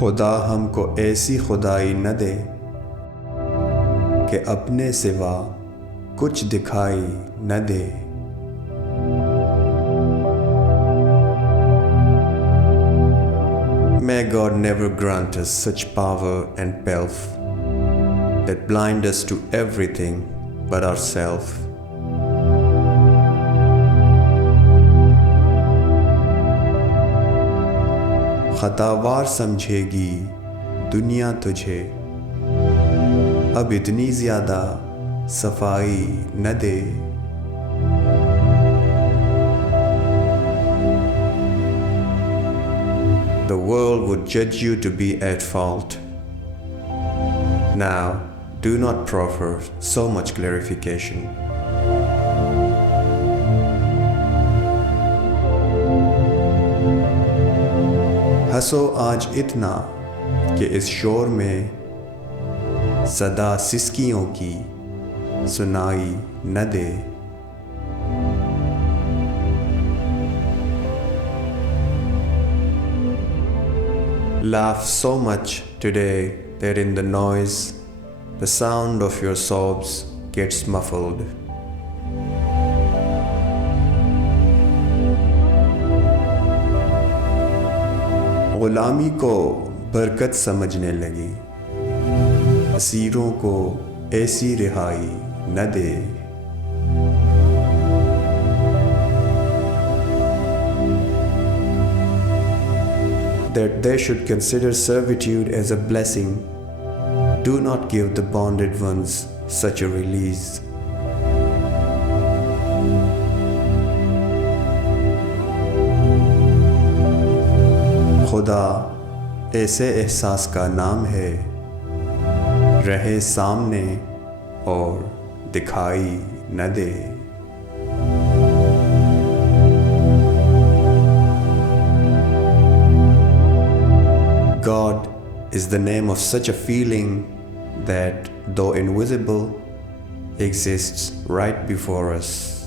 खुदा हमको ऐसी खुदाई न दे कि अपने सिवा कुछ दिखाई न दे। May God never grant us such power and pelf that blind us to everything but ourselves. खतावार समझेगी दुनिया तुझे, अब इतनी ज़ियादा सफाई न दे। The world would judge you to be at fault. Now, do not proffer so much clarification. हंसो आज इतना कि इस शोर में सदा सिस्कियों की सुनाई न दे। Laugh so much today that in the noise, the sound of your sobs gets muffled. गुलामी को बरकत समझने लगी, असीरों को ऐसी रिहाई न दे। That they should consider servitude as a blessing, do not give the bonded ones such a release. खुदा ऐसे एहसास का नाम है, रहे सामने और दिखाई न दे। God is the name of such a feeling that, though invisible, exists right before us.